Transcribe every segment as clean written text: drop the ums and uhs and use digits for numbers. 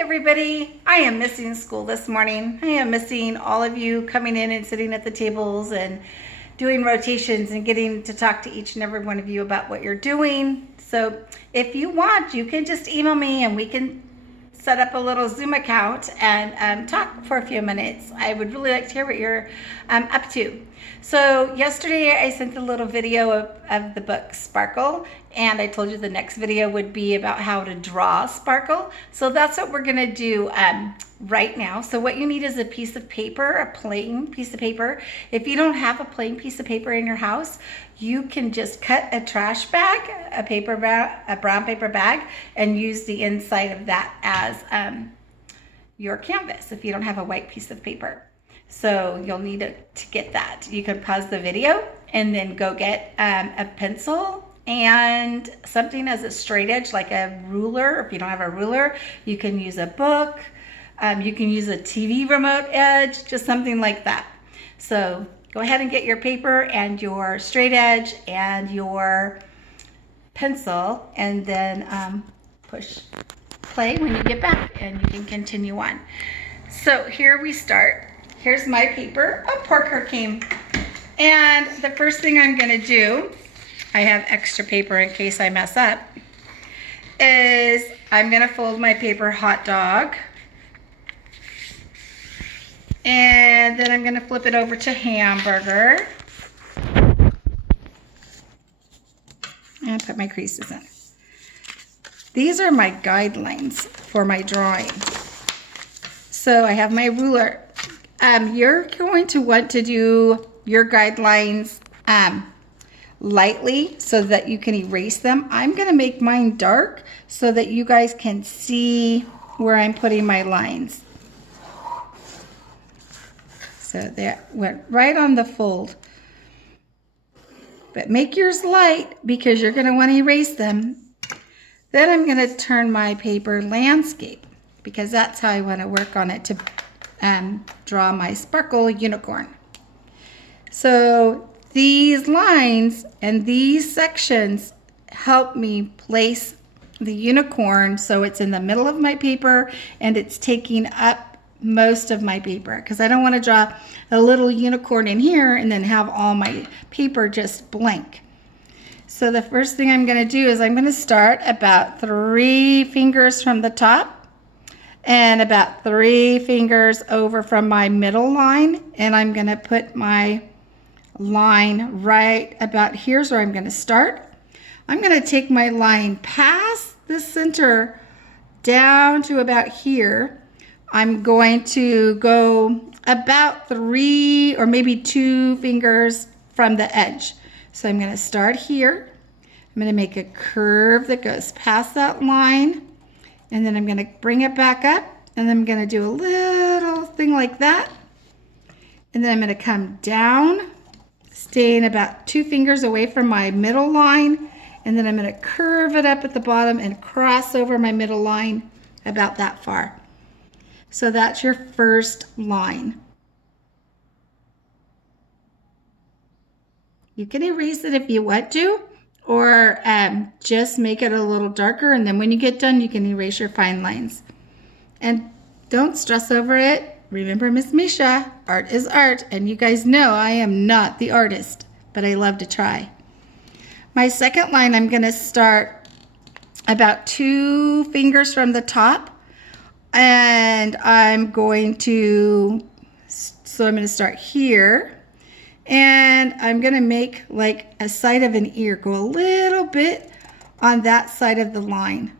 Everybody. I am missing school this morning. I am missing all of you coming in and sitting at the tables and doing rotations and getting to talk to each and every one of you about what you're doing. So if you want, you can just email me and we can set up a little Zoom account and talk for a few minutes. I would really like to hear what you're up to. So yesterday I sent a little video of the book Sparkle, and I told you the next video would be about how to draw sparkle. So that's what we're gonna do right now. So what you need is a piece of paper, a plain piece of paper. If you don't have a plain piece of paper in your house, you can just cut a trash bag, a brown paper bag, and use the inside of that as your canvas if you don't have a white piece of paper. So you'll need to get that. You can pause the video and then go get a pencil and something as a straight edge, like a ruler. If you don't have a ruler, you can use a book. You can use a TV remote edge, just something like that. So go ahead and get your paper and your straight edge and your pencil, and then push play when you get back and you can continue on. So here we start. Here's my paper. Oh, Parker came. And the first thing I'm gonna do, I have extra paper in case I mess up, is I'm gonna fold my paper hot dog. And then I'm gonna flip it over to hamburger. And put my creases in. These are my guidelines for my drawing. So I have my ruler. You're going to want to do your guidelines lightly so that you can erase them. I'm going to make mine dark so that you guys can see where I'm putting my lines. So that went right on the fold. But make yours light because you're going to want to erase them. Then I'm going to turn my paper landscape because that's how I want to work on it to draw my sparkle unicorn. So these lines and these sections help me place the unicorn so it's in the middle of my paper and it's taking up most of my paper, because I don't want to draw a little unicorn in here and then have all my paper just blank. So the first thing I'm going to do is I'm going to start about 3 fingers from the top and about 3 fingers over from my middle line, and I'm going to put my line right about here's where I'm going to start. I'm going to take my line past the center down to about here. I'm going to go about 3 or maybe 2 fingers from the edge. So I'm going to start here. I'm going to make a curve that goes past that line, and then I'm going to bring it back up, and then I'm going to do a little thing like that, and then I'm going to come down, staying about 2 fingers away from my middle line, and then I'm going to curve it up at the bottom and cross over my middle line about that far. So that's your first line. You can erase it if you want to, or just make it a little darker, and then when you get done you can erase your fine lines. And don't stress over it. Remember Miss Misha, art is art, and you guys know I am not the artist, but I love to try. My second line, I'm going to start about 2 fingers from the top, and I'm going to start here. And I'm going to make like a side of an ear, go a little bit on that side of the line.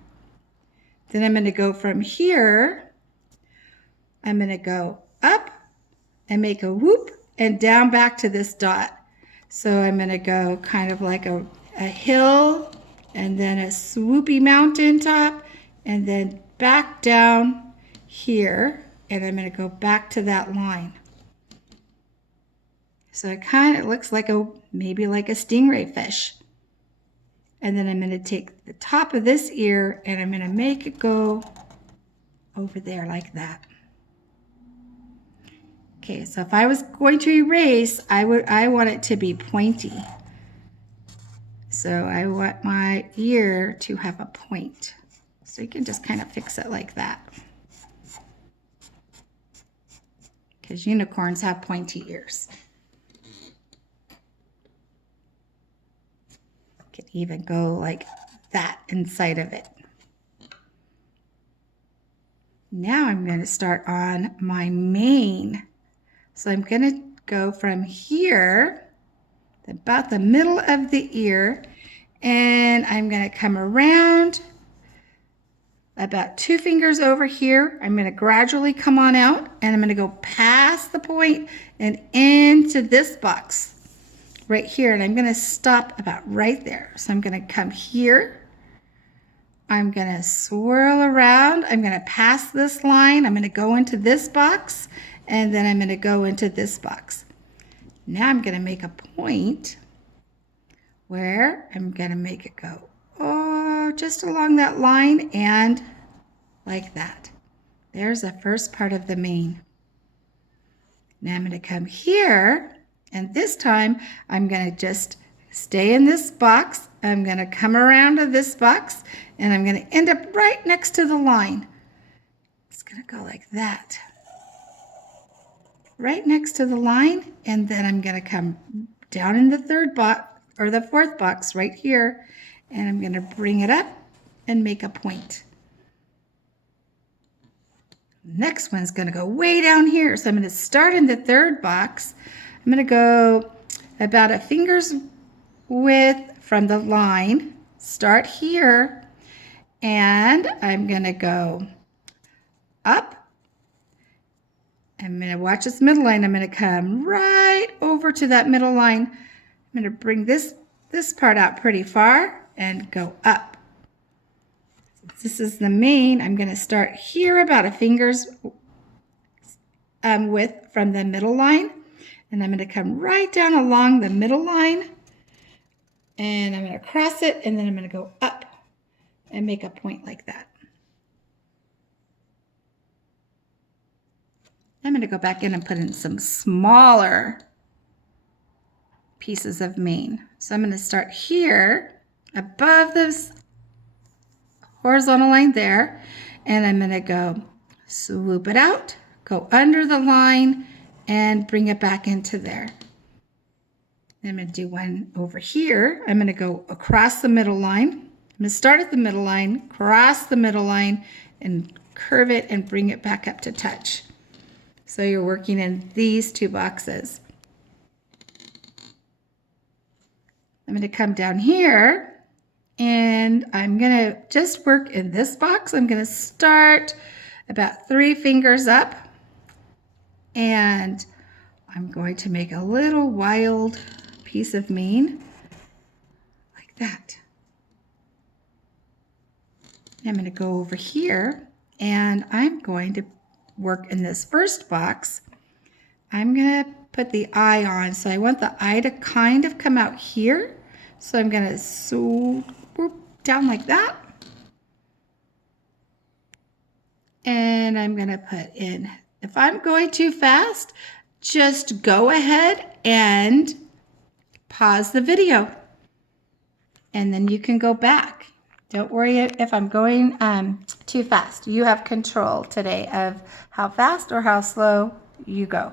Then I'm going to go from here, I'm going to go up and make a whoop and down back to this dot. So I'm going to go kind of like a hill and then a swoopy mountain top and then back down here, and I'm going to go back to that line. So it looks like maybe like a stingray fish. And then I'm going to take the top of this ear and I'm going to make it go over there like that. Okay, so if I was going to erase, I want it to be pointy. So I want my ear to have a point. So you can just kind of fix it like that. because unicorns have pointy ears. Could even go like that inside of it. Now I'm going to start on my mane. So I'm going to go from here, about the middle of the ear, and I'm going to come around about 2 fingers over here. I'm going to gradually come on out, and I'm going to go past the point and into this box right here, and I'm going to stop about right there. So I'm going to come here. I'm going to swirl around. I'm going to pass this line. I'm going to go into this box, and then I'm going to go into this box. Now I'm going to make a point where I'm going to make it go just along that line and like that. There's the first part of the mane. Now I'm going to come here, and this time I'm going to just stay in this box. I'm going to come around to this box, and I'm going to end up right next to the line. It's going to go like that. Right next to the line, and then I'm going to come down in the third box or the fourth box right here, and I'm going to bring it up and make a point. Next one's going to go way down here, so I'm going to start in the third box. I'm going to go about a finger's width from the line, start here, and I'm going to go up. I'm going to watch this middle line. I'm going to come right over to that middle line. I'm going to bring this part out pretty far and go up. Since this is the mane, I'm going to start here about a finger's width from the middle line. And I'm going to come right down along the middle line. And I'm going to cross it, and then I'm going to go up and make a point like that. I'm going to go back in and put in some smaller pieces of mane. So I'm going to start here above this horizontal line there, and I'm going to go swoop it out, go under the line, and bring it back into there. I'm going to do one over here. I'm going to go across the middle line. I'm going to start at the middle line, cross the middle line, and curve it and bring it back up to touch. So you're working in these 2 boxes. I'm going to come down here, and I'm going to just work in this box. I'm going to start about 3 fingers up, and I'm going to make a little wild piece of mane like that. I'm going to go over here, and I'm going to work in this first box. I'm going to put the eye on, so I want the eye to kind of come out here. So I'm going to swoop down like that, and I'm going to put in, if I'm going too fast, just go ahead and pause the video, and then you can go back. Don't worry if I'm going too fast. You have control today of how fast or how slow you go.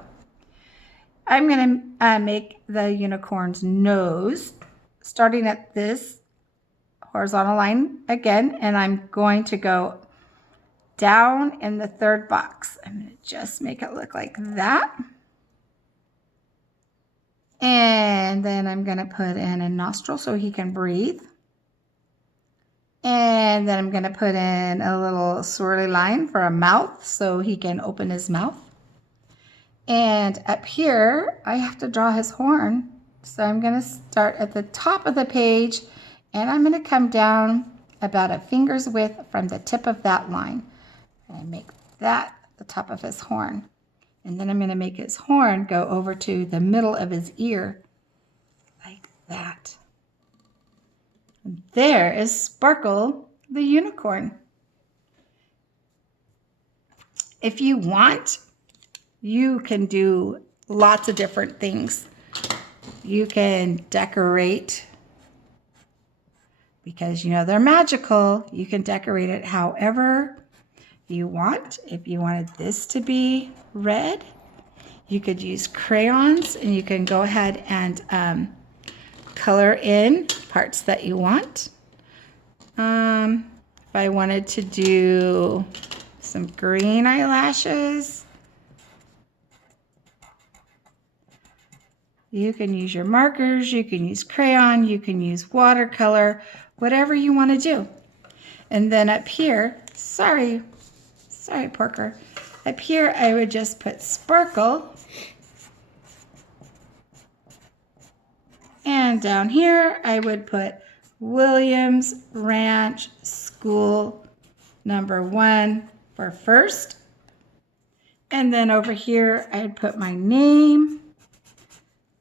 I'm going to make the unicorn's nose starting at this horizontal line again, and I'm going to go down in the third box. I'm going to just make it look like that. And then I'm going to put in a nostril so he can breathe. And then I'm going to put in a little swirly line for a mouth so he can open his mouth. And up here, I have to draw his horn. So I'm going to start at the top of the page, and I'm going to come down about a finger's width from the tip of that line. And make that the top of his horn. And then I'm going to make his horn go over to the middle of his ear, like that. And there is Sparkle the unicorn. If you want, you can do lots of different things. You can decorate, because you know they're magical. You can decorate it however you want. If you wanted this to be red, You could use crayons, and you can go ahead and color in parts that you want. If I wanted to do some green eyelashes, you can use your markers, you can use crayon, you can use watercolor, whatever you want to do. And then up here, sorry Porker, up here I would just put sparkle. And down here I would put Williams Ranch School number 1 for first. And then over here I'd put my name.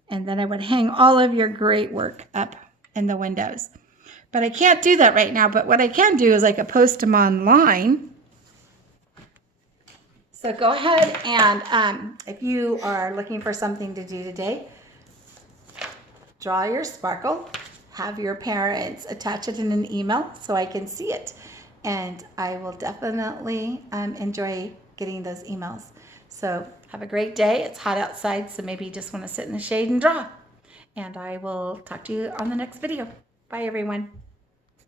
And then I would hang all of your great work up in the windows. But I can't do that right now. But what I can do is I could post them online. So go ahead and if you are looking for something to do today, draw your sparkle. Have your parents attach it in an email so I can see it. And I will definitely enjoy getting those emails. So have a great day. It's hot outside, so maybe you just want to sit in the shade and draw. And I will talk to you on the next video. Bye, everyone.